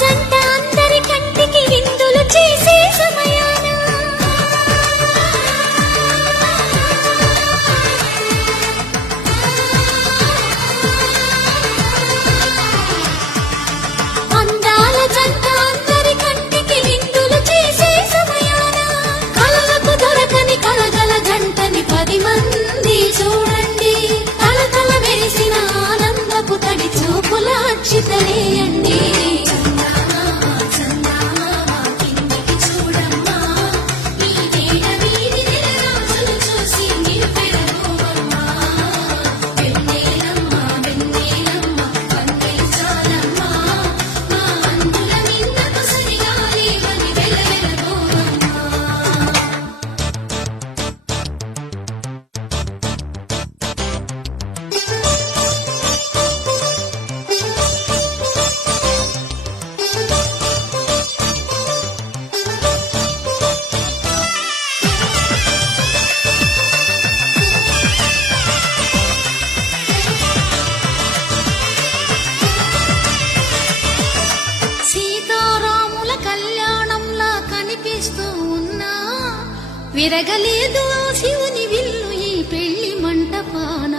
జంట అందరి కంటికి విందులు చేసే సమయాన అందాల జంట అందరి కంటికి విందులు చేసే సమయాన కలలకు దొరకని కలగల జంటని 10 మంది చూడండి. తలతల మెరిసిన ఆనందపు తడి చూపుల అక్షితలేయండి. సీతారాముల కళ్యాణంలా కనిపిస్తూ ఉన్నా విరగలేదు శివుని విల్లు ఈ పెళ్లి మంటపాన.